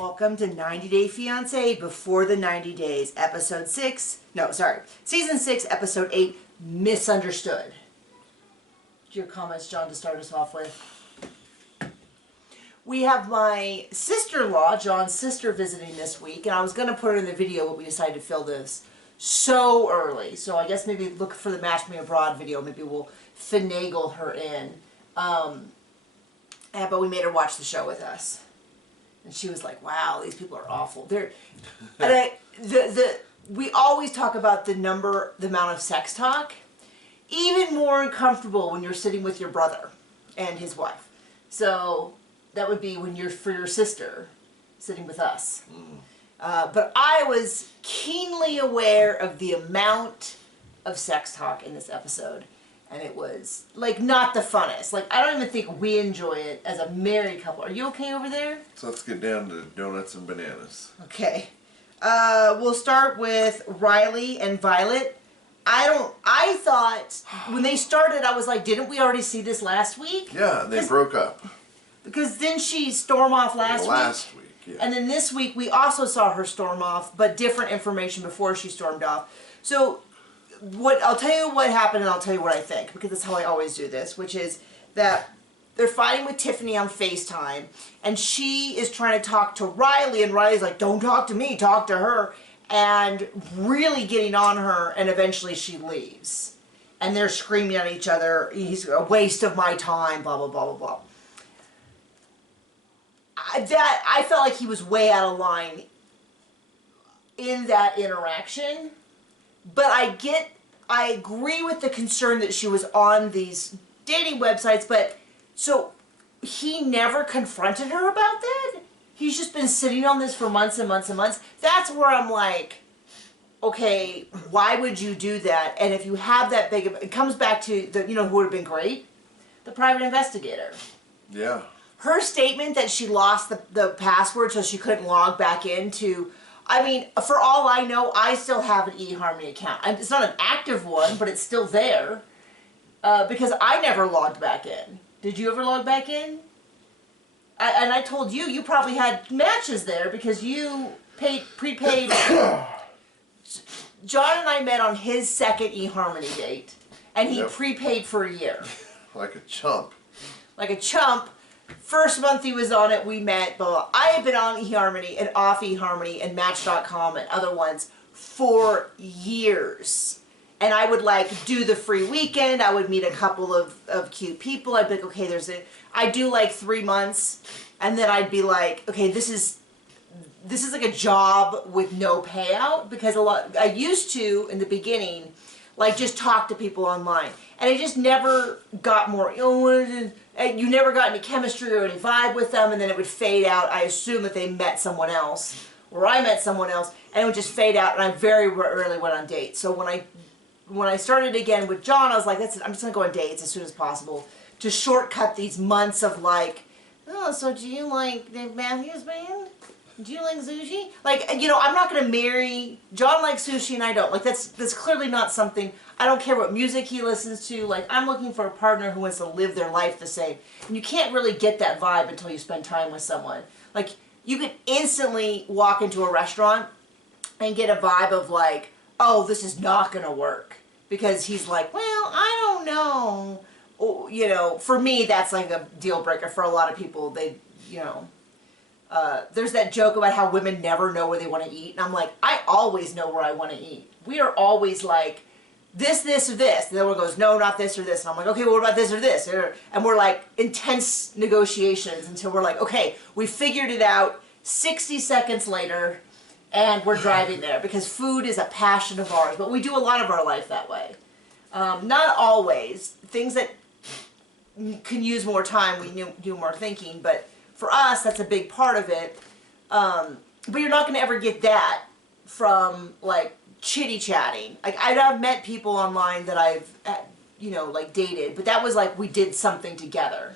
Welcome to 90 Day Fiancé Before the 90 Days, Season 6, Episode 8, Misunderstood. Your comments, John, to start us off with. We have my sister-in-law, John's sister, visiting this week, and I was going to put her in the video, but we decided to film this so early. So I guess maybe look for the Match Me Abroad video. Maybe we'll finagle her in. But we made her watch the show with us. And she was like, wow, these people are awful. We always talk about the amount of sex talk. Even more uncomfortable when you're sitting with your brother and his wife. So that would be when you're for your sister sitting with us. But I was keenly aware of the amount of sex talk in this episode. And it was, like, not the funnest. Like, I don't even think we enjoy it as a married couple. Are you okay over there? So let's get down to donuts and bananas. Okay. We'll start with Riley and Violet. I thought, when they started, I was like, didn't we already see this last week? Yeah, they broke up. Because didn't she storm off last week? Last week, yeah. And then this week, we also saw her storm off, but different information before she stormed off. So, I'll tell you what happened and I'll tell you what I think, because that's how I always do this, which is that they're fighting with Tiffany on FaceTime, and she is trying to talk to Riley, and Riley's like, don't talk to me, talk to her, and really getting on her, and eventually she leaves. And they're screaming at each other, he's a waste of my time, blah, blah, blah, blah, blah. I felt like he was way out of line in that interaction. But I agree with the concern that she was on these dating websites, but so he never confronted her about that? He's just been sitting on this for months and months and months. That's where I'm like, okay, why would you do that? And if you have that big of, it comes back to, who would have been great? The private investigator. Yeah. Her statement that she lost the password so she couldn't log back into, I mean, for all I know, I still have an eHarmony account. It's not an active one, but it's still there. Because I never logged back in. Did you ever log back in? And I told you, you probably had matches there because you prepaid. John and I met on his second eHarmony date. And he prepaid for a year. Like a chump. Like a chump. First month he was on it, we met, blah, blah. I have been on eHarmony and off eHarmony and Match.com and other ones for years. And I would do the free weekend, I would meet a couple of cute people, I'd be like, okay, I do 3 months, and then I'd be like, okay, this is like a job with no payout, because I used to, in the beginning, just talk to people online. And I just never got more, you never got any chemistry or any vibe with them, and then it would fade out. I assume that they met someone else, or I met someone else, and it would just fade out, and I very rarely went on dates. So when I started again with John, I was like, I'm just going to go on dates as soon as possible to shortcut these months of oh, so do you like Dave Matthews Band? Do you like sushi? I'm not going to marry, John likes sushi and I don't. That's clearly not something, I don't care what music he listens to. I'm looking for a partner who wants to live their life the same. And you can't really get that vibe until you spend time with someone. You could instantly walk into a restaurant and get a vibe of oh, this is not going to work. Because he's like, well, I don't know. Oh, for me, that's a deal breaker. For a lot of people, there's that joke about how women never know where they want to eat. And I'm like, I always know where I want to eat. We are always this, this, or this. And the other one goes, no, not this or this. And I'm like, okay, well, what about this or this? And we're intense negotiations until we're okay, we figured it out. 60 seconds later, and we're driving there. Because food is a passion of ours. But we do a lot of our life that way. Not always. Things that can use more time, we do more thinking. But for us, that's a big part of it. But you're not going to ever get that from, chitty-chatting. I've met people online that I've, dated. But that was we did something together.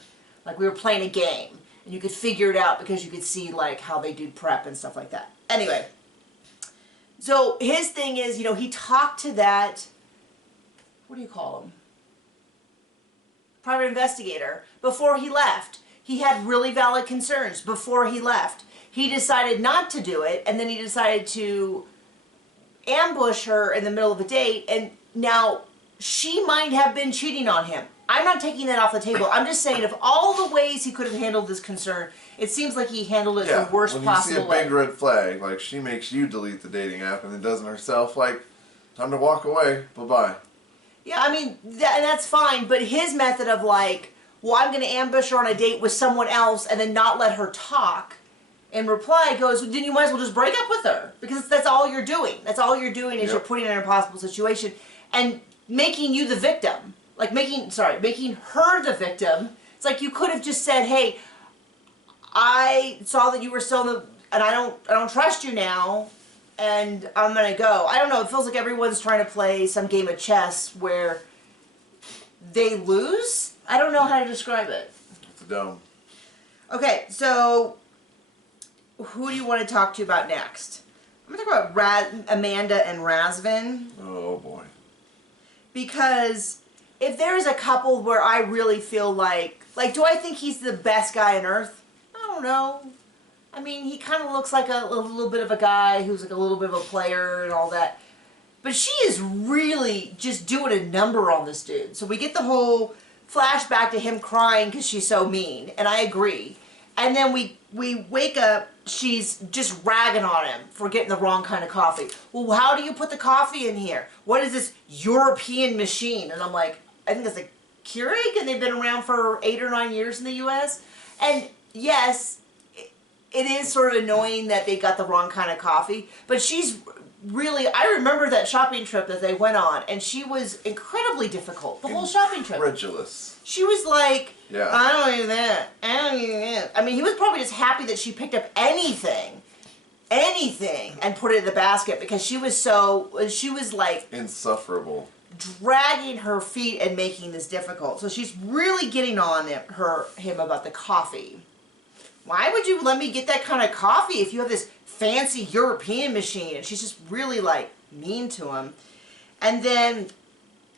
We were playing a game. And you could figure it out because you could see, how they do prep and stuff like that. Anyway. So his thing is, he talked to that, what do you call him? Private investigator before he left. He had really valid concerns before he left. he decided not to do it, and then he decided to ambush her in the middle of a date, and now she might have been cheating on him. I'm not taking that off the table. I'm just saying, of all the ways he could have handled this concern, it seems like he handled it the worst possible way. When you see a big red flag, like she makes you delete the dating app and then doesn't herself, like, time to walk away, bye-bye. Yeah, I mean, and that's fine, but his method of like, well, I'm going to ambush her on a date with someone else and then not let her talk, in reply goes, well, then you might as well just break up with her, because that's all you're doing. That's all you're doing is you're putting her in an impossible situation and making you the victim. Like making her the victim. It's like you could have just said, hey, I saw that you were still in the, and I don't trust you now, and I'm gonna go. I don't know, it feels like everyone's trying to play some game of chess where they lose? I don't know how to describe it. It's dumb. Okay, so who do you want to talk to about next? I'm gonna talk about Amanda and Razvan. Oh boy. Because if there's a couple where I really feel like, do I think he's the best guy on earth? I don't know. I mean, he kind of looks like a little bit of a guy who's like a little bit of a player and all that. But she is really just doing a number on this dude. So we get the whole flashback to him crying because she's so mean, and I agree. And then we wake up, she's just ragging on him for getting the wrong kind of coffee. Well, how do you put the coffee in here? What is this European machine? And I'm like, I think it's a Keurig, and they've been around for 8 or 9 years in the U.S. And yes, it is sort of annoying that they got the wrong kind of coffee, but she's really, I remember that shopping trip that they went on, and she was incredibly difficult, the whole shopping trip. Incredulous. She was like, yeah. I don't do that. I don't do that. I mean, he was probably just happy that she picked up anything, and put it in the basket, because she was like insufferable, dragging her feet and making this difficult. So she's really getting on him about the coffee. Why would you let me get that kind of coffee if you have this fancy European machine? And she's just really like mean to him. And then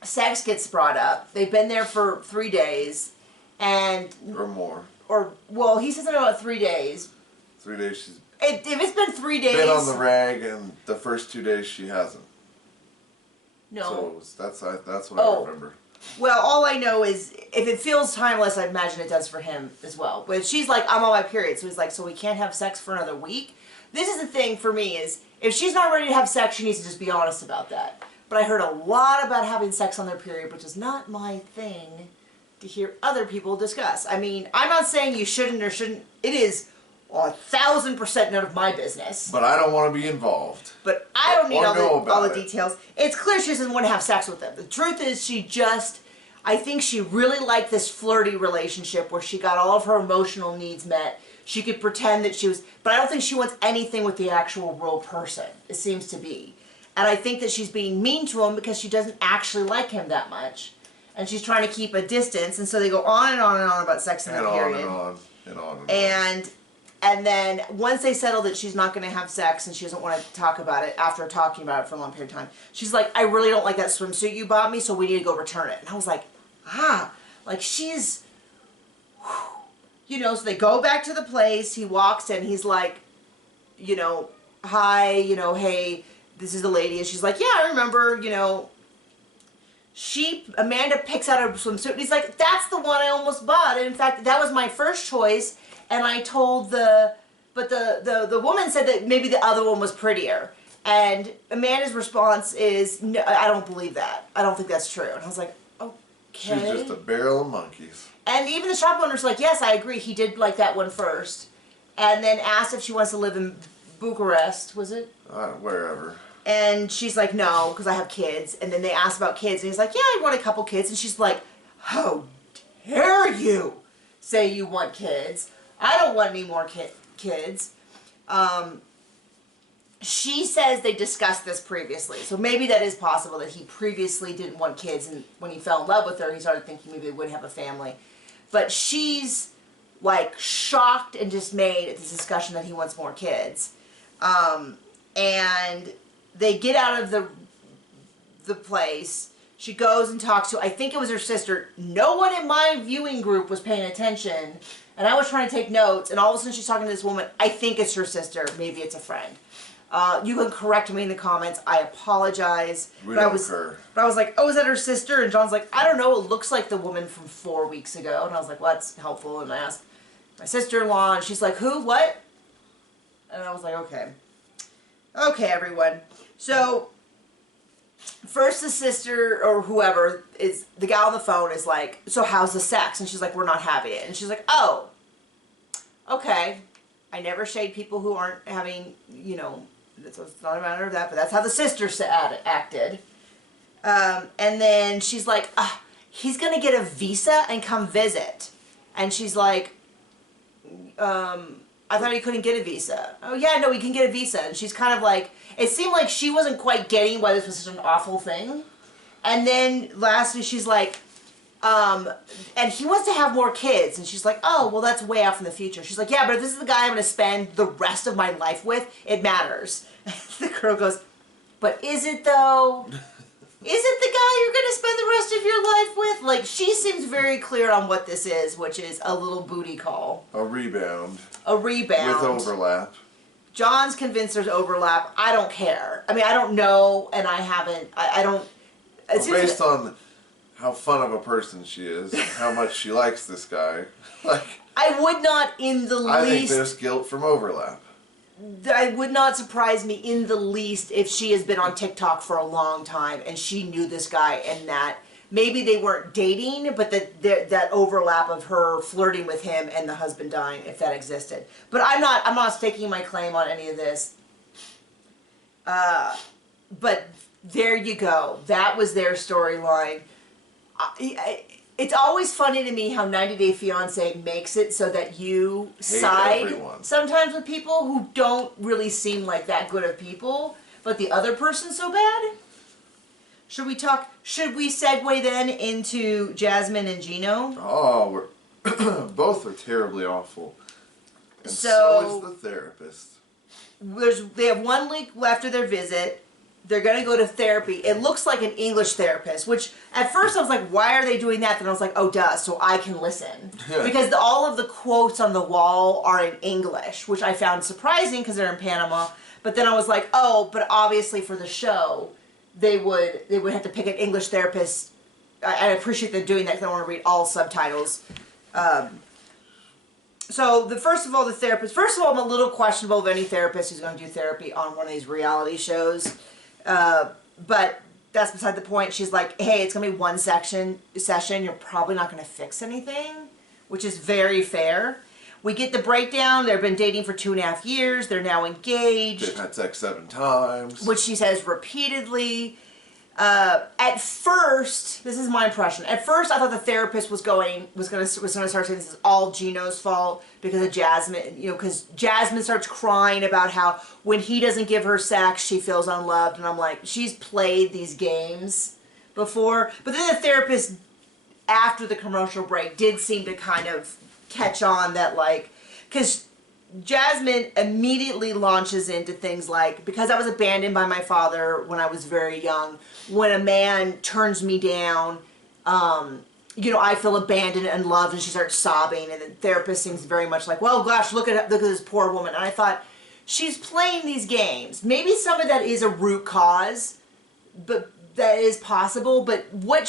sex gets brought up. They've been there for 3 days, and or more. Or well, he says something about 3 days. 3 days she's. If it's been 3 days. Been on the rag, and the first 2 days she hasn't. No. So that's what I remember. Well, all I know is if it feels timeless, I imagine it does for him as well. But she's like, I'm on my period. So he's like, so we can't have sex for another week? This is the thing for me is, if she's not ready to have sex, she needs to just be honest about that. But I heard a lot about having sex on their period, which is not my thing to hear other people discuss. I mean, I'm not saying you shouldn't or shouldn't. It is 1,000% none of my business. But I don't want to be involved. But I don't need all the details. It's clear she doesn't want to have sex with them. The truth is I think she really liked this flirty relationship where she got all of her emotional needs met. She could pretend that she was, but I don't think she wants anything with the actual real person, it seems to be. And I think that she's being mean to him because she doesn't actually like him that much. And she's trying to keep a distance, and so they go on and on and on about sex in the period. And on and on. And then once they settle that she's not going to have sex and she doesn't want to talk about it after talking about it for a long period of time, she's like, I really don't like that swimsuit you bought me, so we need to go return it. And I was like, like she's, so they go back to the place, he walks in, he's like, hi, hey, this is the lady, and she's like, yeah, I remember, Amanda picks out a swimsuit, and he's like, that's the one I almost bought, and in fact, that was my first choice, and I told the woman said that maybe the other one was prettier, and Amanda's response is, no, I don't believe that, I don't think that's true, and I was like, okay. She's just a barrel of monkeys. And even the shop owner's like, yes, I agree, he did like that one first, and then asked if she wants to live in Bucharest, was it? Wherever. And she's like, no, because I have kids. And then they asked about kids, and he's like, yeah, I want a couple kids. And she's like, how dare you say you want kids? I don't want any more kids. She says they discussed this previously. So maybe that is possible that he previously didn't want kids, and when he fell in love with her, he started thinking maybe they would have a family. But she's like shocked and dismayed at this discussion that he wants more kids. And they get out of the place. She goes and talks to, I think it was her sister. No one in my viewing group was paying attention. And I was trying to take notes, and all of a sudden she's talking to this woman. I think it's her sister. Maybe it's a friend. You can correct me in the comments. I apologize. But I was like, oh, is that her sister? And John's like, I don't know. It looks like the woman from 4 weeks ago. And I was like, well, that's helpful. And I asked my sister-in-law, and she's like, who? What? And I was like, okay. Okay, everyone. So, first the sister, or whoever, is the gal on the phone is like, so how's the sex? And she's like, we're not having it. And she's like, oh, okay. I never shade people who aren't having, you know, it's not a matter of that, but that's how the sister acted. And then she's like, he's going to get a visa and come visit. And she's like, I thought he couldn't get a visa. Oh, yeah, no, he can get a visa. And she's kind of like, it seemed like she wasn't quite getting why this was such an awful thing. And then lastly, she's like, and he wants to have more kids. And she's like, oh, well, that's way out in the future. She's like, yeah, but if this is the guy I'm going to spend the rest of my life with, it matters. The girl goes, but is it though? Is it the guy you're going to spend the rest of your life with? Like, she seems very clear on what this is, which is a little booty call. A rebound. A rebound. With overlap. John's convinced there's overlap. I don't care. I mean, I don't know, and I haven't, I don't... Well, based on how fun of a person she is, and how much she likes this guy, like... I would not in the least... I think there's guilt from overlap. It would not surprise me in the least if she has been on TikTok for a long time and she knew this guy, and that maybe they weren't dating, but that overlap of her flirting with him and the husband dying, if that existed. But I'm not staking my claim on any of this. But there you go. That was their storyline. It's always funny to me how 90 Day Fiancé makes it so that you side sometimes with people who don't really seem like that good of people, but the other person's so bad. Should we segue then into Jasmine and Gino? Oh, both are terribly awful. And so is the therapist. They have 1 week left of their visit. They're going to go to therapy. It looks like an English therapist, which at first I was like, why are they doing that? Then I was like, oh, duh, so I can listen. Because all of the quotes on the wall are in English, which I found surprising because they're in Panama. But then I was like, oh, but obviously for the show, they would have to pick an English therapist. I appreciate them doing that because I want to read all subtitles. So first of all, the therapist. First of all, I'm a little questionable of any therapist who's going to do therapy on one of these reality shows. But that's beside the point. She's like, hey, it's going to be one session. You're probably not going to fix anything, which is very fair. We get the breakdown. They've been dating for 2.5 years. They're now engaged. They've had sex 7 times. Which she says repeatedly. At first, this is my impression. At first, I thought the therapist was going to start saying this is all Gino's fault because of Jasmine. You know, because Jasmine starts crying about how when he doesn't give her sex, she feels unloved, and I'm like, she's played these games before. But then the therapist, after the commercial break, did seem to kind of catch on that, like, because Jasmine immediately launches into things like, because I was abandoned by my father when I was very young, when a man turns me down, you know, I feel abandoned and loved, and she starts sobbing, and the therapist seems very much like, well, gosh, look at this poor woman. And I thought, she's playing these games. Maybe some of that is a root cause, but that is possible, but what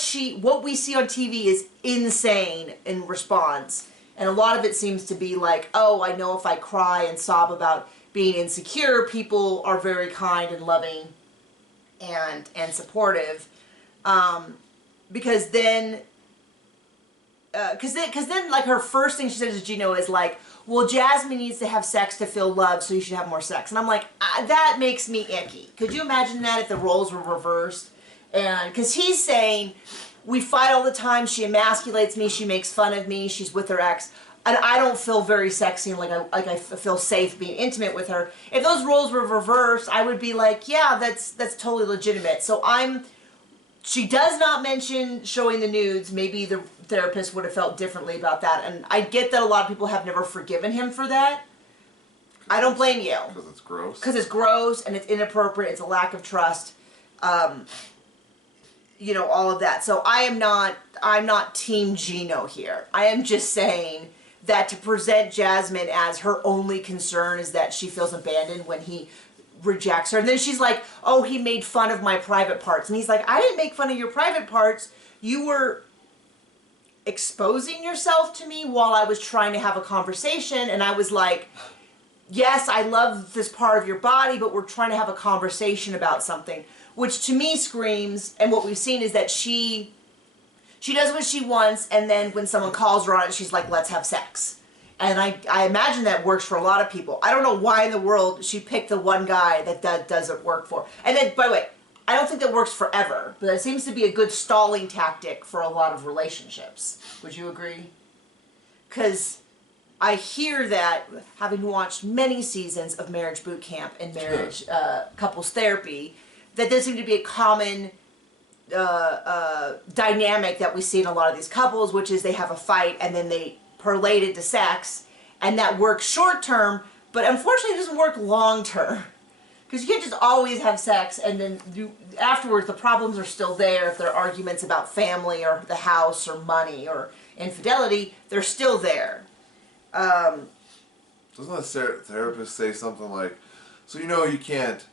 we see on TV is insane in response. And a lot of it seems to be like, oh, I know if I cry and sob about being insecure, people are very kind and loving and supportive. Because then like her first thing she says to Gino is like, well, Jasmine needs to have sex to feel loved, so you should have more sex. And I'm like, that makes me icky. Could you imagine that if the roles were reversed? And because he's saying, we fight all the time, she emasculates me, she makes fun of me, she's with her ex, and I don't feel very sexy and like I feel safe being intimate with her. If those roles were reversed, I would be like, yeah, that's totally legitimate. So she does not mention showing the nudes. Maybe the therapist would have felt differently about that, and I get that a lot of people have never forgiven him for that. I don't blame you. Because it's gross. Because it's gross and it's inappropriate, it's a lack of trust. You know, all of that. So I'm not team Gino here. I am just saying that to present Jasmine as her only concern is that she feels abandoned when he rejects her. And then she's like, oh, he made fun of my private parts. And he's like, I didn't make fun of your private parts. You were exposing yourself to me while I was trying to have a conversation. And I was like, yes, I love this part of your body, but we're trying to have a conversation about something. Which to me screams, and what we've seen is that she does what she wants, and then when someone calls her on it, she's like, let's have sex. And I imagine that works for a lot of people. I don't know why in the world she picked the one guy that doesn't work for. And then, by the way, I don't think that works forever, but it seems to be a good stalling tactic for a lot of relationships. Would you agree? Because I hear that, having watched many seasons of Marriage Boot Camp and marriage couples therapy, that there seems to be a common dynamic that we see in a lot of these couples, which is they have a fight and then they perlate it to sex, and that works short term, but unfortunately it doesn't work long term. Because you can't just always have sex and then afterwards the problems are still there. If there are arguments about family or the house or money or infidelity, they're still there. Doesn't the therapist say something like, so you can't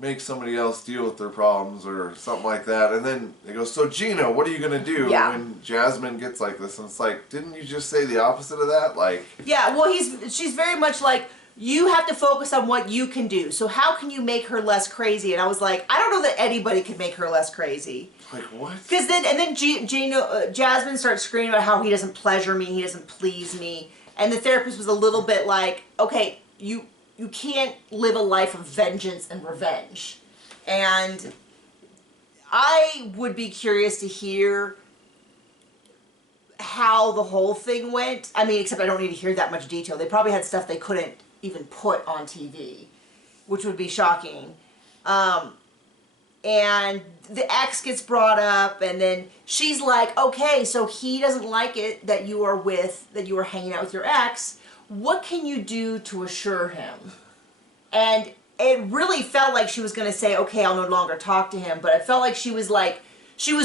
make somebody else deal with their problems or something like that, and then they go, so Gino, what are you going to do when Jasmine gets like this? And it's like, didn't you just say the opposite of that? Like, yeah, well, she's very much like, you have to focus on what you can do, so how can you make her less crazy? And I was like, I don't know that anybody can make her less crazy. Like, what? Because then Jasmine starts screaming about how he doesn't pleasure me, he doesn't please me, and the therapist was a little bit like, okay, you can't live a life of vengeance and revenge. And I would be curious to hear how the whole thing went. I mean, except I don't need to hear that much detail. They probably had stuff they couldn't even put on TV, which would be shocking. And the ex gets brought up, and then she's like, okay, so he doesn't like it that you are hanging out with your ex. What can you do to assure him? And it really felt like she was going to say, okay, I'll no longer talk to him. But it felt like she was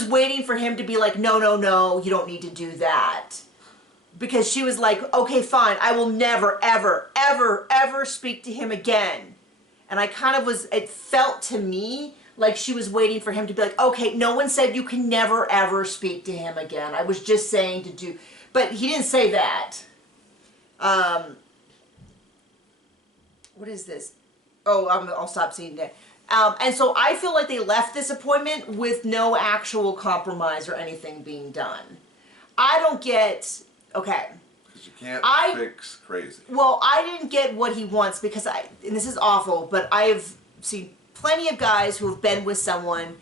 waiting for him to be like, no, no, no, you don't need to do that. Because she was like, okay, fine, I will never, ever, ever, ever speak to him again. And I kind of it felt to me like she was waiting for him to be like, okay, no one said you can never, ever speak to him again. I was just saying to do, but he didn't say that. What is this? Oh, I'll stop seeing that. And so I feel like they left this appointment with no actual compromise or anything being done. I don't get, okay. Because you can't fix crazy. Well, I didn't get what he wants because and this is awful, but I have seen plenty of guys who have been with someone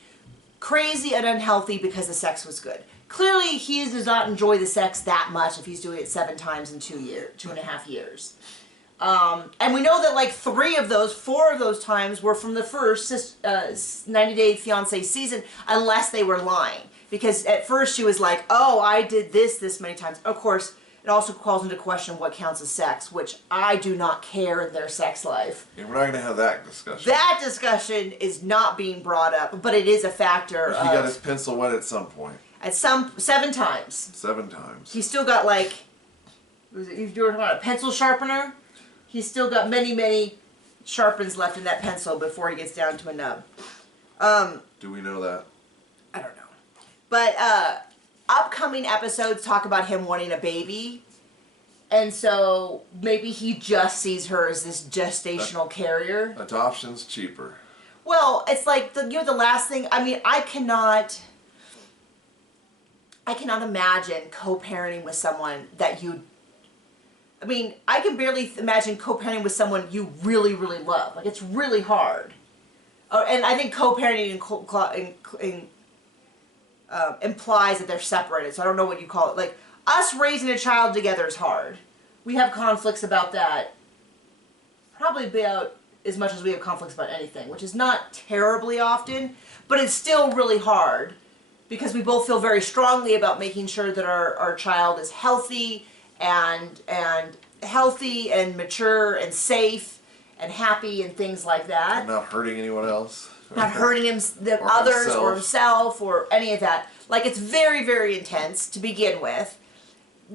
crazy and unhealthy because the sex was good. Clearly, he does not enjoy the sex that much if he's doing it 7 times in 2.5 years. And we know that like 4 of those times were from the first 90 Day Fiancé season, unless they were lying. Because at first she was like, oh, I did this many times. Of course, it also calls into question what counts as sex, which I do not care in their sex life. Yeah, we're not going to have that discussion. That discussion is not being brought up, but it is a factor. He got his pencil wet at some point. At 7 times. 7 times. He's still got like, you were talking about a pencil sharpener? He's still got many, many sharpens left in that pencil before he gets down to a nub. Do we know that? I don't know. But upcoming episodes talk about him wanting a baby. And so maybe he just sees her as this gestational carrier. Adoption's cheaper. Well, it's like, the last thing, I mean, I cannot imagine co-parenting with someone that I can barely imagine co-parenting with someone you really, really love. Like, it's really hard. And I think co-parenting implies that they're separated, so I don't know what you call it. Like, us raising a child together is hard. We have conflicts about that. Probably about as much as we have conflicts about anything, which is not terribly often, but it's still really hard because we both feel very strongly about making sure that our child is healthy and mature and safe and happy and things like that. And not hurting anyone else. Not hurting others or himself or any of that. Like, it's very, very intense to begin with.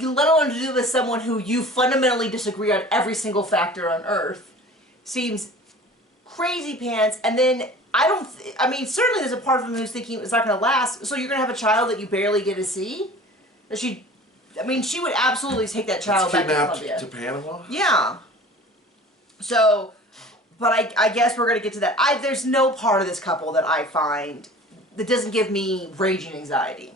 let alone to do with someone who you fundamentally disagree on every single factor on earth, seems crazy pants. And then I mean, certainly there's a part of him who's thinking it's not going to last, so you're going to have a child that you barely get to see? That she would absolutely take that child back to Colombia. To Panama? Yeah. So, but I guess we're going to get to that. There's no part of this couple that I find that doesn't give me raging anxiety.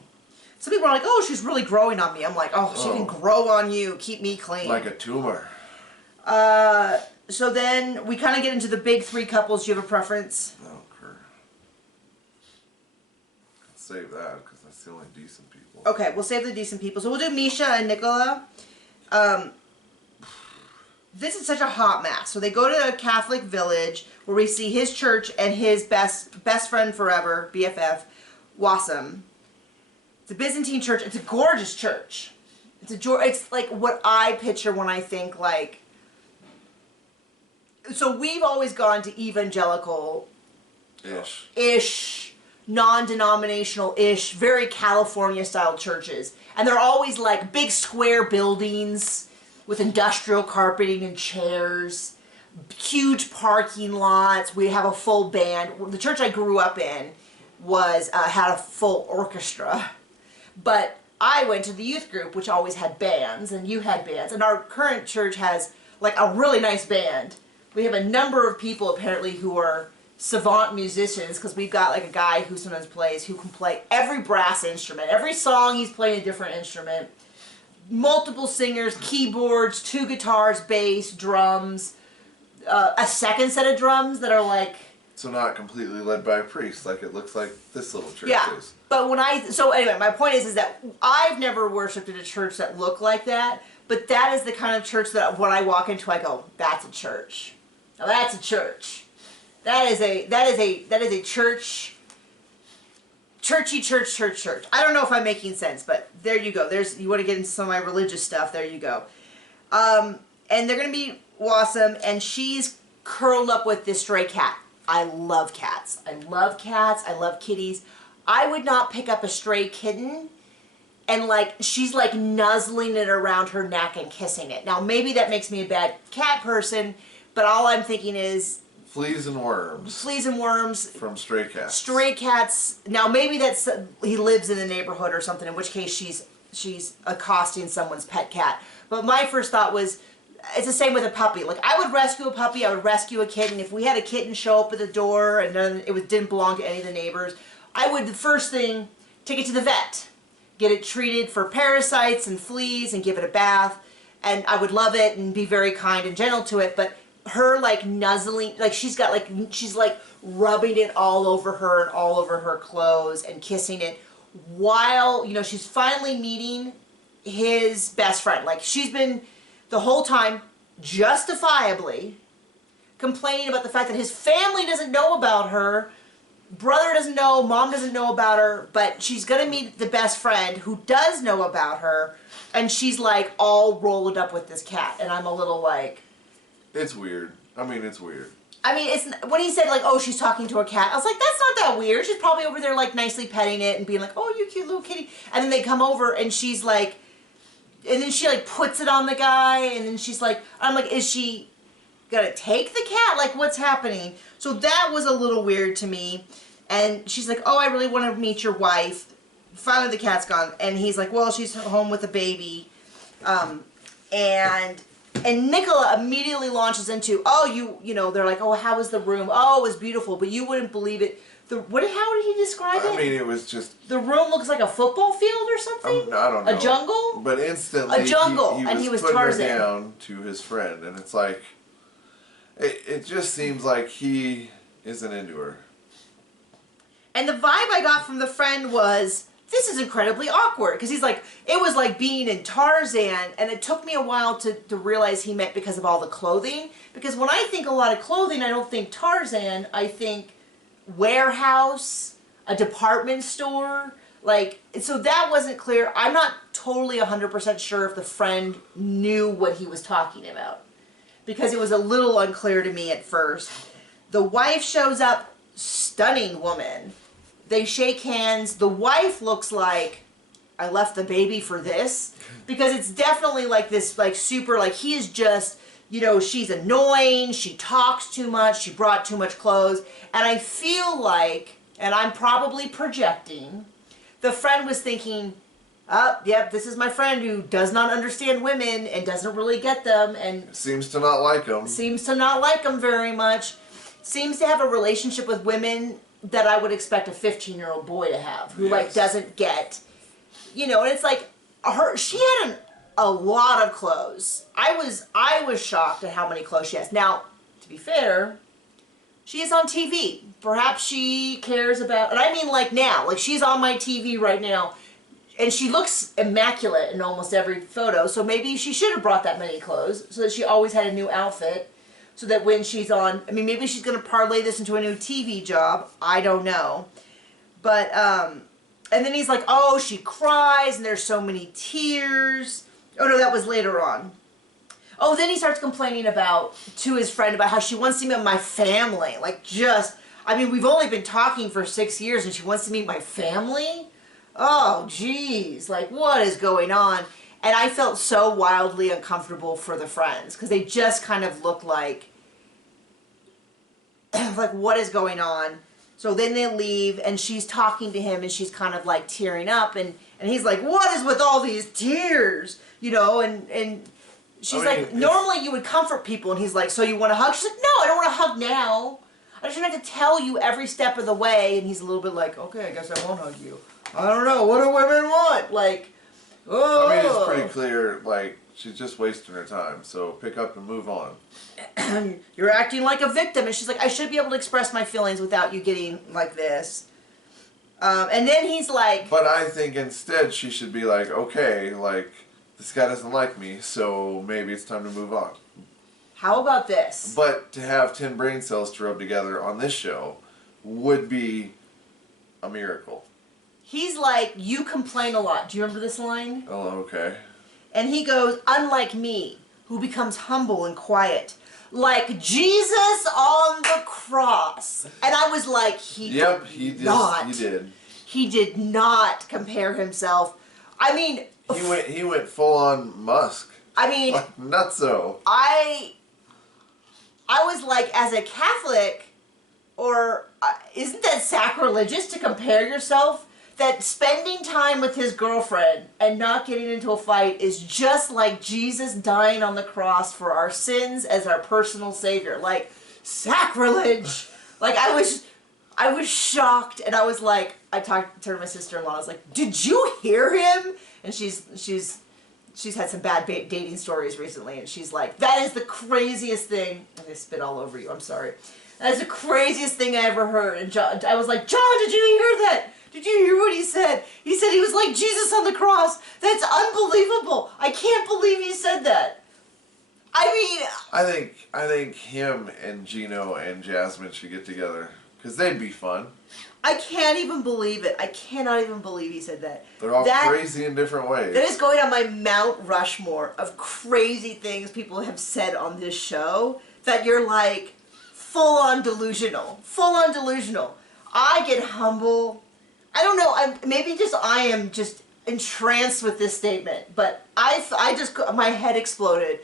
Some people are like, oh, she's really growing on me. I'm like, oh, she can grow on you. Keep me clean. Like a tumor. So then we kind of get into the big three couples. Do you have a preference? I don't care. Let's save that because that's the only decent people. Okay, we'll save the decent people. So we'll do Meisha and Nicola. This is such a hot mess. So they go to a Catholic village where we see his church and his best friend forever, BFF, Wassam. It's a Byzantine church. It's a gorgeous church. It's like what I picture when I think like. So we've always gone to evangelical-ish, non-denominational-ish, very California-style churches. And they're always like big square buildings with industrial carpeting and chairs, huge parking lots. We have a full band. The church I grew up in had a full orchestra. But I went to the youth group, which always had bands, and you had bands. And our current church has like a really nice band. We have a number of people apparently who are savant musicians, because we've got like a guy who sometimes plays, who can play every brass instrument. Every song he's playing a different instrument. Multiple singers, keyboards, 2 guitars, bass, drums, a second set of drums that are like... So not completely led by a priest, like it looks like this little church is. But so anyway, my point is that I've never worshipped at a church that looked like that, but that is the kind of church that when I walk into, I go, that's a church. Now that's a church. That is a church. Churchy church. I don't know if I'm making sense, but there you go. You want to get into some of my religious stuff, there you go. And they're going to be Wassam, and she's curled up with this stray cat. I love cats. I love kitties. I would not pick up a stray kitten and like she's like nuzzling it around her neck and kissing it. Now maybe that makes me a bad cat person, but all I'm thinking is fleas and worms from stray cats. Stray cats. Now maybe that's he lives in the neighborhood or something, in which case she's accosting someone's pet cat. But my first thought was, it's the same with a puppy. Like, I would rescue a puppy, I would rescue a kitten. If we had a kitten show up at the door and then it didn't belong to any of the neighbors, I would, the first thing, take it to the vet. Get it treated for parasites and fleas and give it a bath. And I would love it and be very kind and gentle to it. But her, like, nuzzling, like, she's rubbing it all over her and all over her clothes and kissing it while, you know, she's finally meeting his best friend. Like, she's been the whole time, justifiably, complaining about the fact that his family doesn't know about her, brother doesn't know, mom doesn't know about her, but she's gonna meet the best friend who does know about her, and she's like all rolled up with this cat, and I'm a little like... It's weird. I mean, it's weird. I mean, it's when he said like, oh, she's talking to a cat, I was like, that's not that weird. She's probably over there like nicely petting it and being like, oh, you cute little kitty. And then they come over and she's like, and then she like puts it on the guy, and then she's like, I'm like, is she gonna take the cat? Like, what's happening? So that was a little weird to me. And she's like, oh, I really want to meet your wife. Finally the cat's gone. And he's like, well, she's home with a baby. And Nicola immediately launches into, oh, you know, they're like, oh, how was the room? Oh, it was beautiful, but you wouldn't believe it. How did he describe it? I mean, it was just... The room looks like a football field or something? I don't know. A jungle? But instantly, a jungle, he and he was putting Tarzan. her down to his friend, and it's like... It just seems like he isn't into her. And the vibe I got from the friend was, this is incredibly awkward. Because he's like, it was like being in Tarzan, and it took me a while to realize he meant because of all the clothing. Because when I think a lot of clothing, I don't think Tarzan, I think warehouse, a department store. Like, so that wasn't clear. I'm not totally 100% sure if the friend knew what he was talking about. Because it was a little unclear to me at first. The wife shows up, stunning woman. They shake hands. The wife looks like I left the baby for this, because it's definitely like this, like super, like he is just, you know, she's annoying, she talks too much, she brought too much clothes, and I feel like, and I'm probably projecting, the friend was thinking, oh, yep, this is my friend who does not understand women and doesn't really get them, and seems to not like them. Seems to not like them very much. Seems to have a relationship with women that I would expect a 15-year-old boy to have, who like doesn't get, you know, and it's like she had a lot of clothes. I was shocked at how many clothes she has. Now, to be fair, she is on TV. Perhaps she cares about, and I mean like now, like she's on my TV right now, and she looks immaculate in almost every photo, so maybe she should have brought that many clothes so that she always had a new outfit. So that when she's on, I mean, maybe she's going to parlay this into a new TV job. I don't know. But, and then he's like, oh, she cries and there's so many tears. Oh, no, that was later on. Oh, then he starts complaining to his friend about how she wants to meet my family. Like, just, I mean, we've only been talking for 6 years and she wants to meet my family? Oh, geez. Like, what is going on? And I felt so wildly uncomfortable for the friends, because they just kind of look like what is going on? So then they leave, and she's talking to him, and she's kind of like tearing up, and he's like, what is with all these tears? You know, and she's like, normally you would comfort people, and he's like, so you want to hug? She's like, no, I don't want to hug now. I shouldn't have to tell you every step of the way. And he's a little bit like, okay, I guess I won't hug you. I don't know, what do women want? Like, oh. I mean, it's pretty clear, like, she's just wasting her time, so pick up and move on. You're acting like a victim. And she's like, I should be able to express my feelings without you getting like this. And then he's like... But I think instead she should be like, okay, like, this guy doesn't like me, so maybe it's time to move on. How about this? But to have 10 brain cells to rub together on this show would be a miracle. He's like, you complain a lot. Do you remember this line? Oh, okay. And he goes, unlike me, who becomes humble and quiet, like Jesus on the cross. And I was like, he did not compare himself. I mean... He went full on Musk. I mean... Like, nutso. I was like, as a Catholic, or isn't that sacrilegious to compare yourself? That spending time with his girlfriend and not getting into a fight is just like Jesus dying on the cross for our sins as our personal savior. Like, sacrilege! Like, I was shocked, and I was like, I talked to my sister-in-law, I was like, did you hear him? And she's had some bad dating stories recently, and she's like, that is the craziest thing. I'm gonna spit all over you, I'm sorry. That's the craziest thing I ever heard. And I was like, John, did you hear that? Did you hear what he said? He said he was like Jesus on the cross. That's unbelievable. I can't believe he said that. I mean... I think him and Gino and Jasmine should get together, because they'd be fun. I can't even believe it. I cannot even believe he said that. They're all crazy in different ways. That is going on my Mount Rushmore of crazy things people have said on this show, that you're like full-on delusional. Full-on delusional. I get humble. I don't know, I am just entranced with this statement, but I just, my head exploded.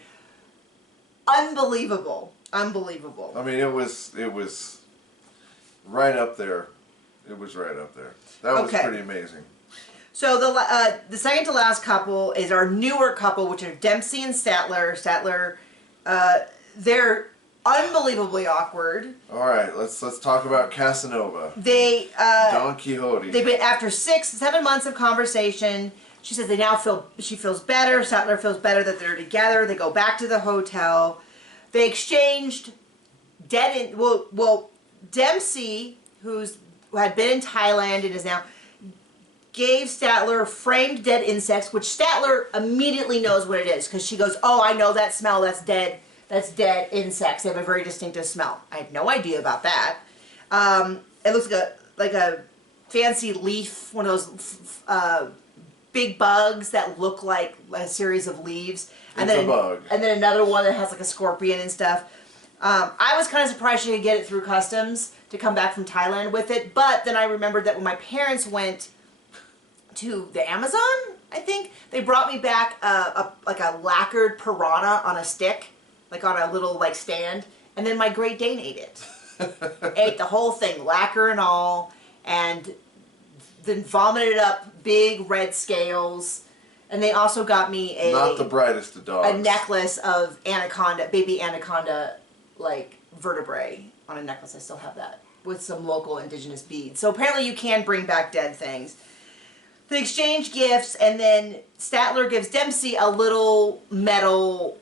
Unbelievable. Unbelievable. I mean, it was right up there. It was right up there. That was pretty amazing. So the second to last couple is our newer couple, which are Dempsey and Statler. Statler, they're unbelievably awkward. All right, let's talk about Casanova. Don Quixote. They've been, after 6-7 months of conversation, she says she feels better. Statler feels better that they're together. They go back to the hotel. They exchanged Dempsey, who had been in Thailand and is now, gave Statler framed dead insects, which Statler immediately knows what it is, because she goes, oh, I know that smell, that's dead. That's dead insects. They have a very distinctive smell. I had no idea about that. It looks like a fancy leaf, one of those big bugs that look like a series of leaves. And it's a bug. And then another one that has like a scorpion and stuff. I was kind of surprised she could get it through customs to come back from Thailand with it. But then I remembered that when my parents went to the Amazon, I think. They brought me back like a lacquered piranha on a stick, like on a little like stand, and then my Great Dane ate it. Ate the whole thing, lacquer and all, and then vomited up big red scales. And they also got me not the brightest of dogs. A necklace of anaconda, baby anaconda, like vertebrae on a necklace. I still have that with some local indigenous beads. So apparently you can bring back dead things. They exchange gifts, and then Statler gives Dempsey a little metal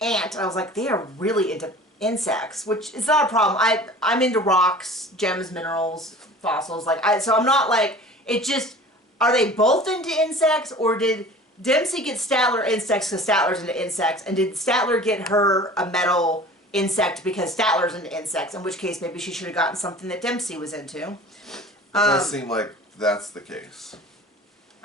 ant. I was like, they are really into insects, which is not a problem. I'm into rocks, gems, minerals, fossils. So I'm not like, it just, are they both into insects, or did Dempsey get Statler insects because Statler's into insects, and did Statler get her a metal insect because Statler's into insects, in which case maybe she should have gotten something that Dempsey was into. It does seem like that's the case.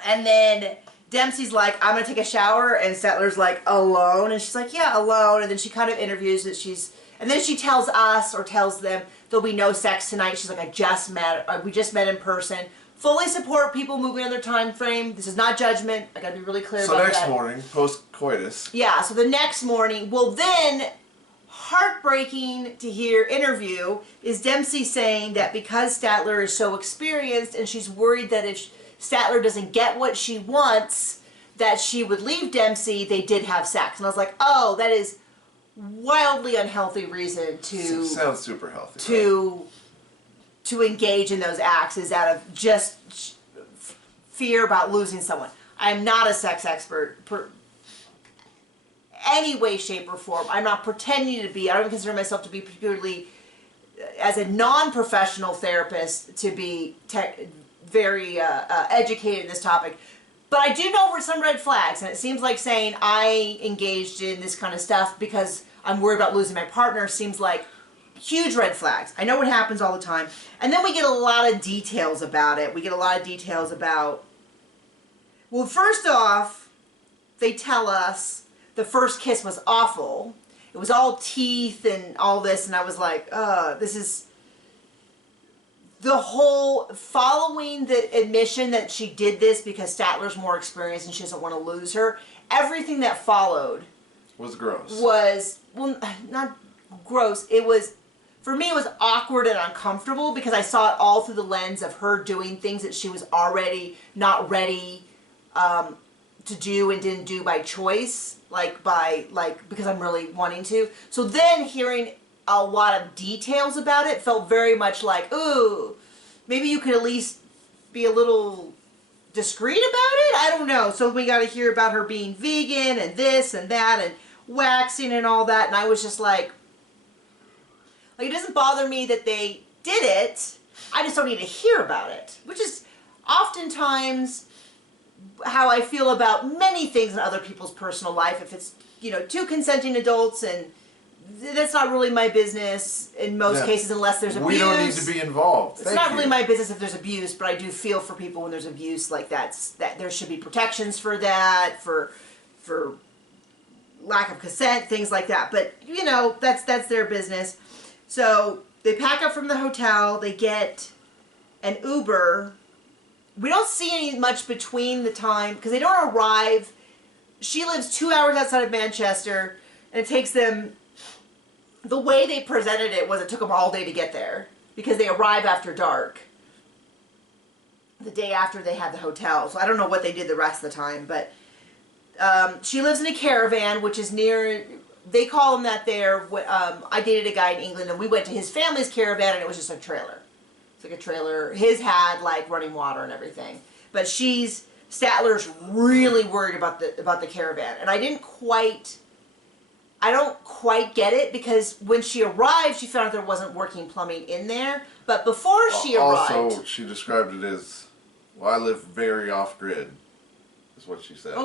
And then Dempsey's like, I'm going to take a shower, and Statler's like, alone? And she's like, yeah, alone. And then she kind of interviews that and then she tells us, or tells them, there'll be no sex tonight. She's like, we just met in person. Fully support people moving on their time frame. This is not judgment. I got to be really clear about that. So next morning, post-coitus. Yeah, so the next morning, well then, heartbreaking to hear interview is Dempsey saying that because Statler is so experienced and she's worried that if Statler doesn't get what she wants, that she would leave Dempsey, they did have sex. And I was like, oh, that is wildly unhealthy reason to... Sounds super healthy. To engage in those acts is out of just fear about losing someone. I'm not a sex expert any way, shape, or form. I'm not pretending to be. I don't consider myself to be particularly, as a non-professional therapist, to be very educated in this topic. But I do know some red flags, and it seems like saying I engaged in this kind of stuff because I'm worried about losing my partner seems like huge red flags. I know what happens all the time. And then we get a lot of details about it. We get a lot of details about... Well, first off, they tell us the first kiss was awful. It was all teeth and all this, and I was like, this is... The whole... Following the admission that she did this because Statler's more experienced and she doesn't want to lose her, everything that followed... Was gross. Was... Well, not gross. It was... For me, it was awkward and uncomfortable because I saw it all through the lens of her doing things that she was already not ready to do and didn't do by choice, because I'm really wanting to. So then hearing a lot of details about it felt very much like, ooh, maybe you could at least be a little discreet about it? I don't know. So we got to hear about her being vegan and this and that and waxing and all that, and I was just like, it doesn't bother me that they did it, I just don't need to hear about it. Which is oftentimes how I feel about many things in other people's personal life. If it's, two consenting adults, and that's not really my business in most cases unless there's abuse. We don't need to be involved. It's not really my business if there's abuse, but I do feel for people when there's abuse, like that there should be protections for that, for lack of consent, things like that. But, that's their business. So they pack up from the hotel, they get an Uber. We don't see much between the time, because they don't arrive. She lives 2 hours outside of Manchester, and it takes them, the way they presented it was it took them all day to get there, because they arrive after dark, the day after they had the hotel. So I don't know what they did the rest of the time, but she lives in a caravan, which is near... They call them that there. I dated a guy in England, and we went to his family's caravan, and it was just a trailer. It's like a trailer. His had, running water and everything. But Statler's really worried about the caravan. And I don't quite get it, because when she arrived, she found out there wasn't working plumbing in there. But before she arrived... Also, she described it as, I live very off-grid, is what she said.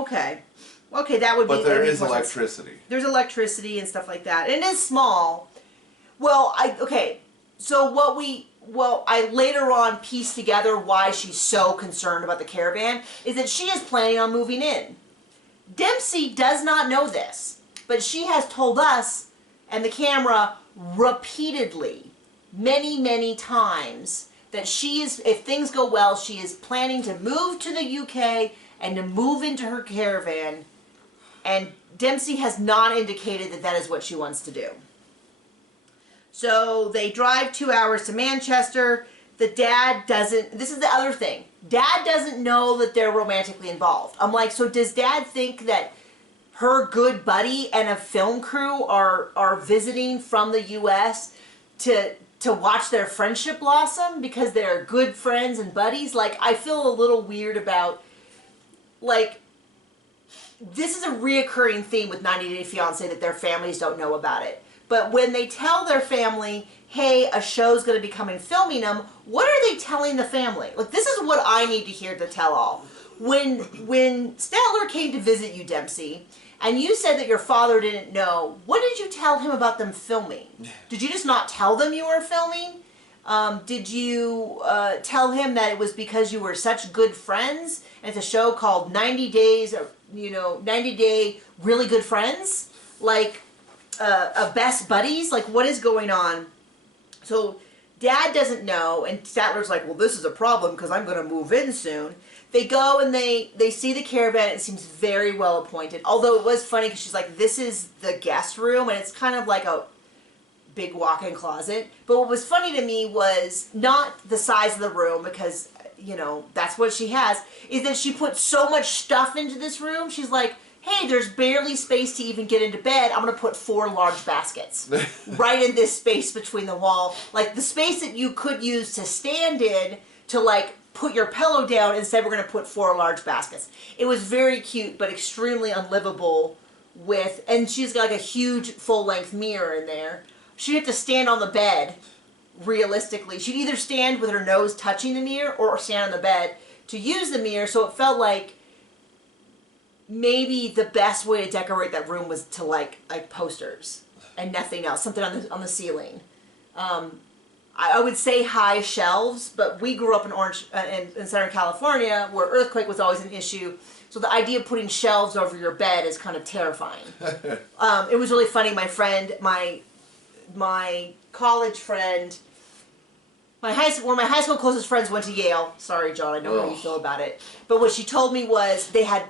Okay, that would be... But there is electricity. There's electricity and stuff like that. And it is small. So I later on pieced together why she's so concerned about the caravan, is that she is planning on moving in. Dempsey does not know this, but she has told us and the camera repeatedly, many, many times, that she is, if things go well, she is planning to move to the UK and to move into her caravan. And Dempsey has not indicated that that is what she wants to do. So they drive 2 hours to Manchester. The dad doesn't, this is the other thing. Dad doesn't know that they're romantically involved. I'm like, so does Dad think that her good buddy and a film crew are visiting from the US to watch their friendship blossom because they're good friends and buddies? Like, I feel a little weird about, like, this is a reoccurring theme with 90 Day Fiancé, that their families don't know about it. But when they tell their family, hey, a show's going to be coming filming them, what are they telling the family? Like, this is what I need to hear to tell all. When Statler came to visit you, Dempsey, and you said that your father didn't know, what did you tell him about them filming? Did you just not tell them you were filming? Did you tell him that it was because you were such good friends, and it's a show called 90 Days, 90 Day Really Good Friends? Like, best buddies? Like, what is going on? So, Dad doesn't know, and Statler's like, well, this is a problem because I'm going to move in soon. They go and they see the caravan. It seems very well appointed. Although it was funny because she's like, this is the guest room, and it's kind of like a big walk-in closet. But what was funny to me was not the size of the room, because, that's what she has, is that she put so much stuff into this room. She's like, hey, there's barely space to even get into bed. I'm going to put 4 large baskets right in this space between the wall. Like, the space that you could use to stand in to, like, put your pillow down, instead we're going to put 4 large baskets. It was very cute, but extremely unlivable with, and she's got like a huge full-length mirror in there. She'd have to stand on the bed, realistically. She'd either stand with her nose touching the mirror or stand on the bed to use the mirror, so it felt like maybe the best way to decorate that room was to like posters and nothing else, something on the ceiling. I would say high shelves, but we grew up in Southern California, where earthquake was always an issue. So the idea of putting shelves over your bed is kind of terrifying. It was really funny. My friend, my college friend, one of my high school closest friends went to Yale. Sorry, John, I know how you feel about it. But what she told me was they had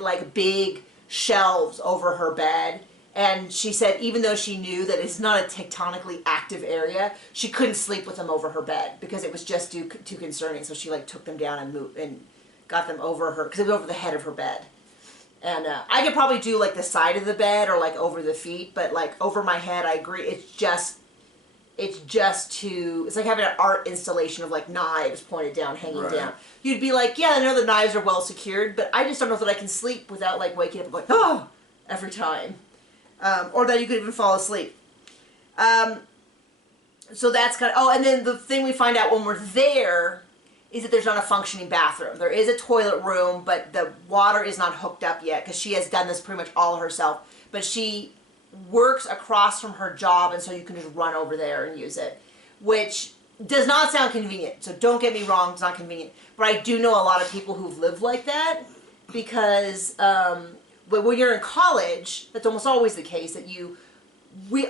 like big shelves over her bed. And she said even though she knew that it's not a tectonically active area, she couldn't sleep with them over her bed because it was just too concerning. So she like took them down and moved and got them over her, because it was over the head of her bed. And I could probably do like the side of the bed or like over the feet, but like over my head, I agree. It's just too, it's like having an art installation of like knives pointed down, hanging down. You'd be like, yeah, I know the knives are well secured, but I just don't know that I can sleep without like waking up and going, oh, every time. Or that you could even fall asleep. So that's kind of, oh, and then the thing we find out when we're there is that there's not a functioning bathroom. There is a toilet room, but the water is not hooked up yet, because she has done this pretty much all herself. But she works across from her job, and so you can just run over there and use it, which does not sound convenient. So don't get me wrong, it's not convenient. But I do know a lot of people who've lived like that, because but when you're in college, that's almost always the case, that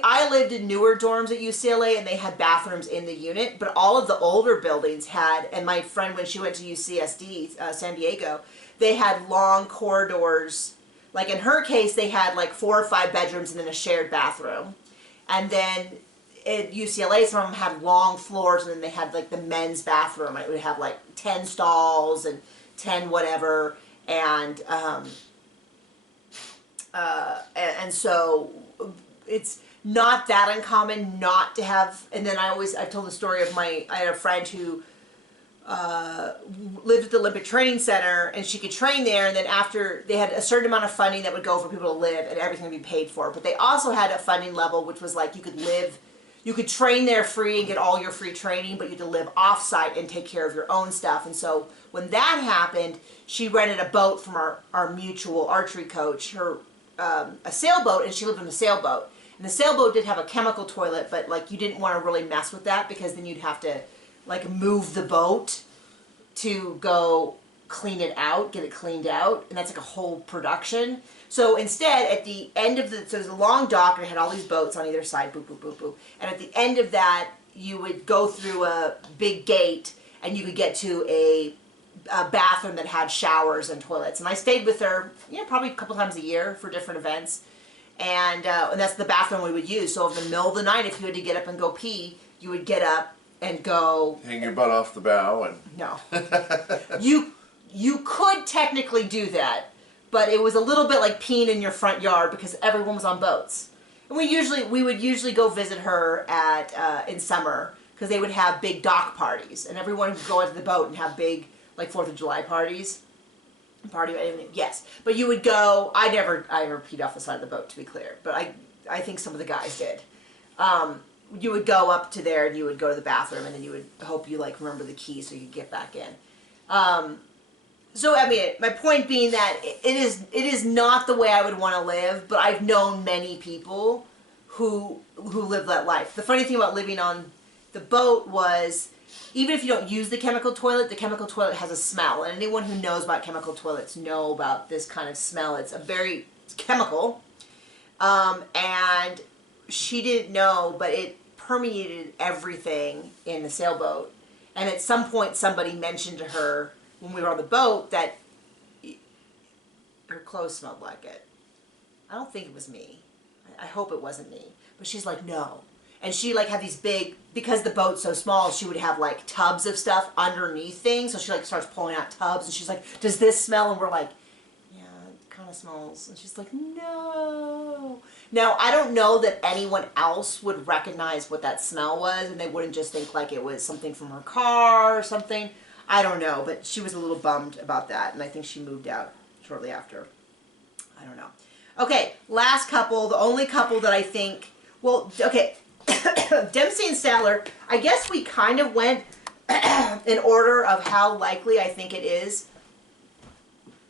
I lived in newer dorms at UCLA, and they had bathrooms in the unit, but all of the older buildings had, and my friend, when she went to UCSD, San Diego, they had long corridors. Like in her case, they had like 4 or 5 bedrooms and then a shared bathroom. And then at UCLA, some of them had long floors, and then they had like the men's bathroom. It would have like 10 stalls and 10 whatever, and so it's not that uncommon not to have. And then I've told the story of I had a friend who lived at the Olympic Training Center, and she could train there, and then after, they had a certain amount of funding that would go for people to live, and everything would be paid for. But they also had a funding level which was like you could train there free and get all your free training, but you had to live off-site and take care of your own stuff. And so when that happened, she rented a boat from our mutual archery coach, a sailboat, and she lived in a sailboat. And the sailboat did have a chemical toilet, but like you didn't want to really mess with that, because then you'd have to like move the boat to go clean it out, get it cleaned out, and that's like a whole production. So instead, at the end of so there's a long dock, and it had all these boats on either side, boop, boop, boop, boop. And at the end of that, go through a big gate and you could get to a bathroom that had showers and toilets. And I stayed with her, probably a couple times a year for different events. And that's the bathroom we would use. So in the middle of the night, if you had to get up and go pee, you would get up and go... Hang your butt off the bow and... No. You could technically do that, but it was a little bit like peeing in your front yard because everyone was on boats. And we would usually go visit her in summer because they would have big dock parties. And everyone would go into the boat and have big, like, 4th of July parties. Yes. But you would go... I never peed off the side of the boat, to be clear. But I think some of the guys did. You would go up to there and you would go to the bathroom and then you would hope you, like, remember the key so you could get back in. So, I mean, my point being that it is not the way I would want to live, but I've known many people who live that life. The funny thing about living on the boat was, even if you don't use the chemical toilet has a smell. And anyone who knows about chemical toilets know about this kind of smell. It's chemical. And she didn't know, but it permeated everything in the sailboat. And at some point, somebody mentioned to her when we were on the boat that her clothes smelled like it. I don't think it was me. I hope it wasn't me. But she's like, no. And she like had these big, because the boat's so small, she would have like tubs of stuff underneath things. So she like starts pulling out tubs and she's like, does this smell? And we're like, yeah, it kind of smells. And she's like, no. Now, I don't know that anyone else would recognize what that smell was and they wouldn't just think like it was something from her car or something. I don't know, but she was a little bummed about that, and I think she moved out shortly after. I don't know. Okay, last couple, the only couple that I think, well, okay, Dempsey and Statler, I guess we kind of went in order of how likely I think it is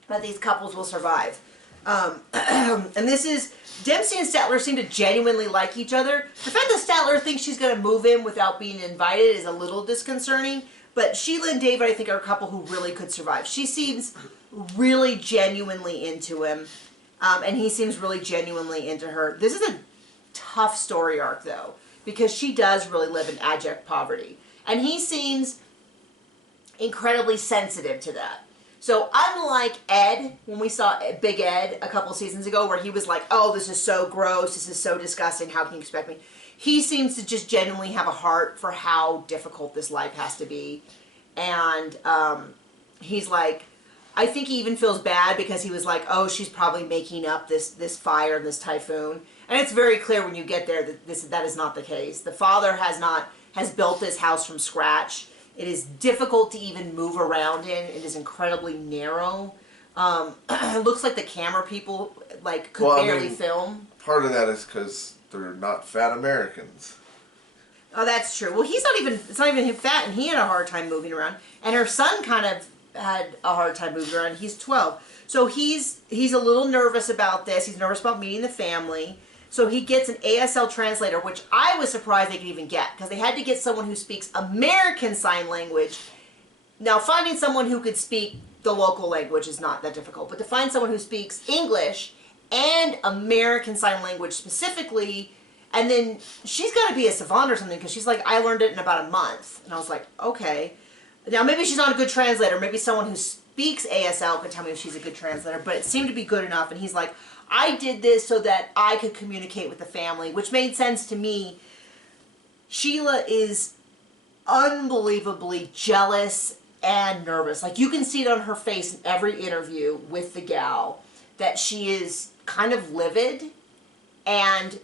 that these couples will survive. And this is, Dempsey and Statler seem to genuinely like each other. The fact that Statler thinks she's going to move in without being invited is a little disconcerting. But Sheila and David, I think, are a couple who really could survive. She seems really genuinely into him, and he seems really genuinely into her. This is a tough story arc, though, because she does really live in abject poverty. And he seems incredibly sensitive to that. So unlike Ed, when we saw Big Ed a couple seasons ago, where he was like, oh, this is so gross, this is so disgusting, how can you expect me? He seems to just genuinely have a heart for how difficult this life has to be. And he's like, I think he even feels bad because he was like, oh, she's probably making up this fire, this typhoon. And it's very clear when you get there that that is not the case. The father has built this house from scratch. It is difficult to even move around in. It is incredibly narrow. It looks like the camera people could barely film. Part of that is because they're not fat Americans. Oh, that's true. Well, it's not even him fat, and he had a hard time moving around. And her son kind of had a hard time moving around. He's 12. So he's a little nervous about this. He's nervous about meeting the family. So he gets an ASL translator, which I was surprised they could even get, because they had to get someone who speaks American Sign Language. Now, finding someone who could speak the local language is not that difficult, but to find someone who speaks English and American Sign Language specifically, and then she's got to be a savant or something, because she's like, I learned it in about a month. And I was like, okay. Now, maybe she's not a good translator. Maybe someone who speaks ASL could tell me if she's a good translator, but it seemed to be good enough. And he's like, I did this so that I could communicate with the family, which made sense to me. Sheila is unbelievably jealous and nervous. Like, you can see it on her face in every interview with the gal that she is kind of livid, and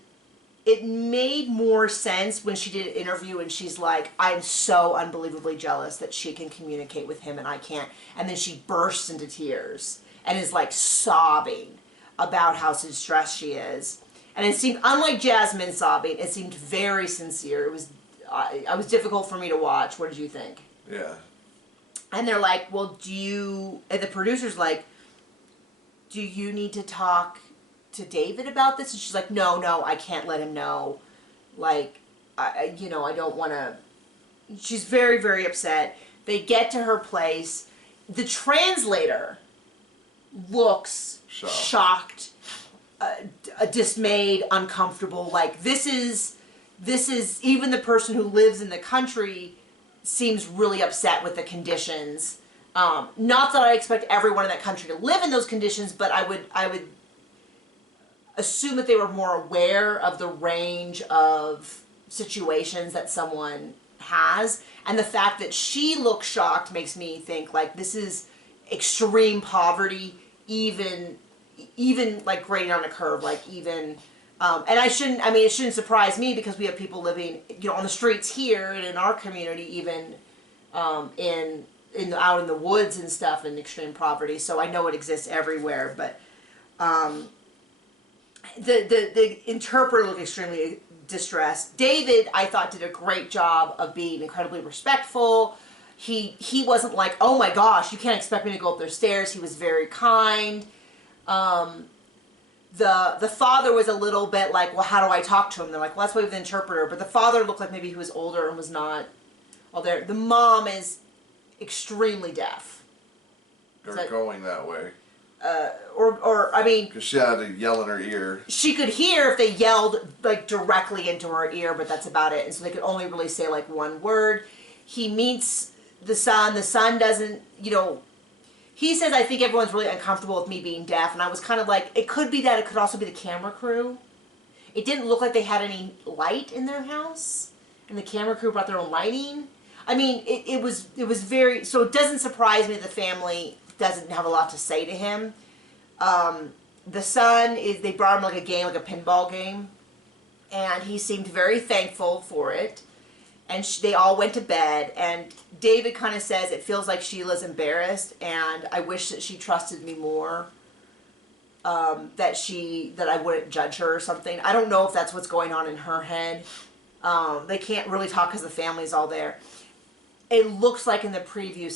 it made more sense when she did an interview and she's like, I'm so unbelievably jealous that she can communicate with him and I can't. And then she bursts into tears and is like sobbing about how distressed she is. And it seemed, unlike Jasmine sobbing, it seemed very sincere. It was difficult for me to watch. What did you think? Yeah. And they're like, well, and the producer's like, do you need to talk to David about this? And she's like, no, I can't let him know. Like, I don't want to. She's very, very upset. They get to her place. The translator looks shocked, dismayed, uncomfortable. Like, this is this is, even the person who lives in the country seems really upset with the conditions. Not that I expect everyone in that country to live in those conditions, but I would assume that they were more aware of the range of situations that someone has. And the fact that she looks shocked makes me think, like, this is extreme poverty, even like grading on a curve, like even, and it shouldn't surprise me, because we have people living, on the streets here and in our community, even out in the woods and stuff, in extreme poverty. So I know it exists everywhere, but the interpreter looked extremely distressed. David, I thought, did a great job of being incredibly respectful. He wasn't like, oh my gosh, you can't expect me to go up their stairs. He was very kind. The father was a little bit like, well, how do I talk to him? They're like, well, let's wait with the interpreter. But the father looked like maybe he was older and was not all there. The mom is extremely deaf. They're going that way. Because she had to yell in her ear. She could hear if they yelled, like, directly into her ear, but that's about it. And so they could only really say, like, one word. He meets the son. The son doesn't, he says, I think everyone's really uncomfortable with me being deaf. And I was kind of like, it could be that. It could also be the camera crew. It didn't look like they had any light in their house. And the camera crew brought their own lighting. I mean, it was very, so it doesn't surprise me the family doesn't have a lot to say to him. The son, they brought him like a game, like a pinball game. And he seemed very thankful for it. And they all went to bed, and David kind of says, it feels like Sheila's embarrassed, and I wish that she trusted me more, that I wouldn't judge her or something. I don't know if that's what's going on in her head. They can't really talk because the family's all there. It looks like in the preview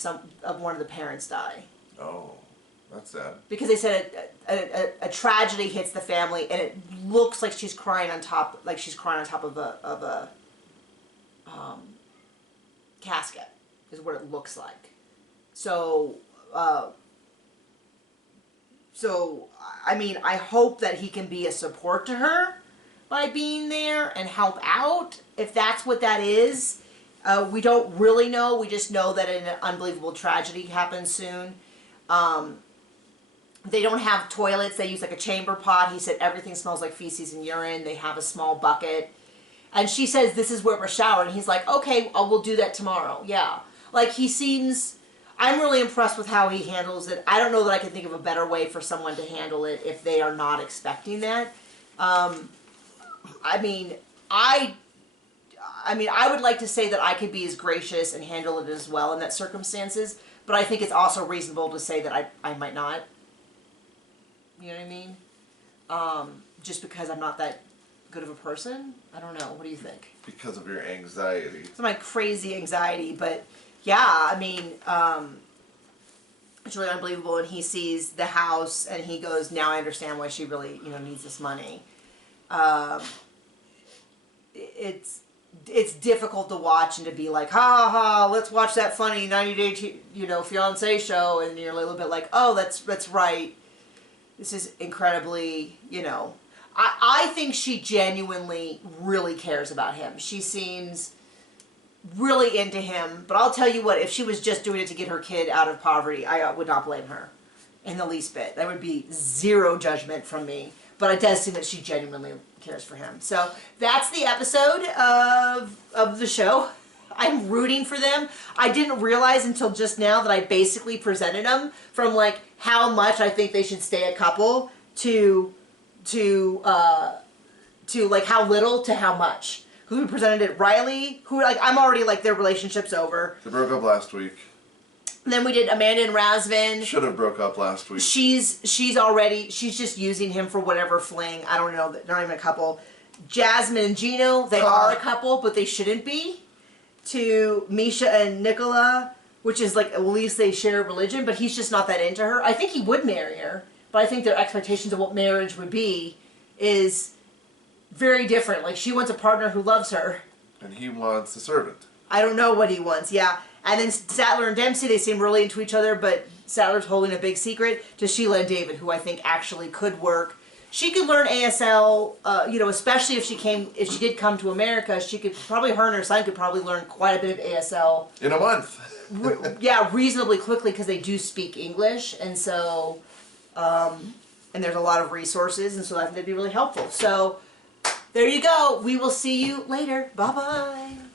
one of the parents die. Oh, that's sad. Because they said a tragedy hits the family, and it looks like she's crying on top, of a casket, is what it looks like. So I mean, I hope that he can be a support to her by being there and help out, if that's what that is. We don't really know. We just know that an unbelievable tragedy happens soon. They don't have toilets. They use like a chamber pot. He said everything smells like feces and urine. They have a small bucket. And she says, this is where we're showering. He's like, okay, we'll do that tomorrow. Yeah. Like, I'm really impressed with how he handles it. I don't know that I can think of a better way for someone to handle it if they are not expecting that. I would like to say that I could be as gracious and handle it as well in that circumstances, but I think it's also reasonable to say that I might not. You know what I mean? Just because I'm not that good of a person. I don't know. What do you think? Because of your anxiety. It's my crazy anxiety, but yeah, I mean, it's really unbelievable. And he sees the house, and he goes, "Now I understand why she really, needs this money." It's difficult to watch and to be like, ha ha, let's watch that funny 90-day, fiancé show, and you're a little bit like, oh, that's right. This is incredibly, I think she genuinely really cares about him. She seems really into him. But I'll tell you what, if she was just doing it to get her kid out of poverty, I would not blame her in the least bit. That would be zero judgment from me. But it does seem that she genuinely cares for him. So that's the episode of the show. I'm rooting for them. I didn't realize until just now that I basically presented them from like how much I think they should stay a couple to like how little to how much. Who presented it? Riley, who like I'm already like their relationship's over. They broke up last week. Then we did Amanda and Razvan. Should have broke up last week. She's just using him for whatever fling. I don't know. They're not even a couple. Jasmine and Gino, they are a couple, but they shouldn't be. To Meisha and Nicola, which is like, at least they share religion, but he's just not that into her. I think he would marry her, but I think their expectations of what marriage would be is very different. Like, she wants a partner who loves her. And he wants a servant. I don't know what he wants, yeah. And then Statler and Dempsey, they seem really into each other, but Statler's holding a big secret to Sheila and David, who I think actually could work. she could learn ASL, you know, especially if she did come to America, she could probably, her and her son could probably learn quite a bit of ASL. In a month. Yeah, reasonably quickly, because they do speak English, and so, and there's a lot of resources, and so I think that'd be really helpful. So, there you go. We will see you later. Bye-bye.